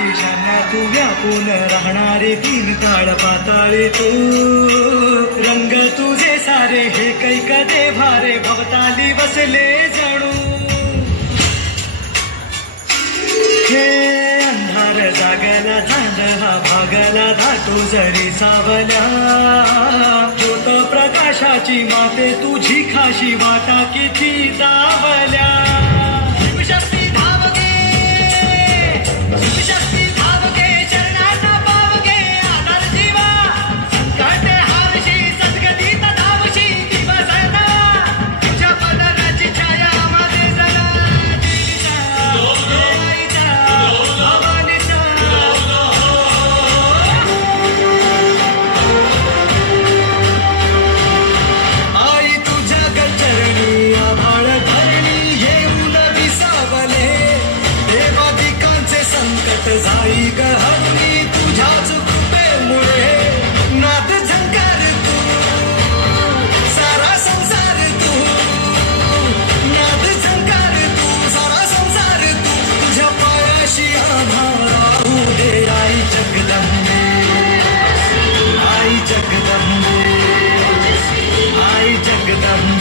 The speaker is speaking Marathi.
दिशांना तू व्यापून राहणारे तीन काळ पाताळे तू रंग तुझे सारे हे कैक दे भारे भवताली बसले जणू हे अंधार जागला धांद हा भागला धाटू जरी सावल्या ज्योत प्रकाशाची माते तुझी खाशी वाटा किती दावल्या शिवशक्ती धावगे शिवशक्ती धावगे चरणांना पावगे आधार जीवा संकट हारशी सद्गतीत धावशी दिवसना तुझ्या पदराची छाया मध्ये जरा जाई गहरी तुझ्याच कृपेमुळे नाद झंकार तू सारा संसार तू नाद झंकार तू सारा संसार तू तुझ्या पायाशी आभाळू दे आई जगदंबे आई जगदंबे आई जगदंबे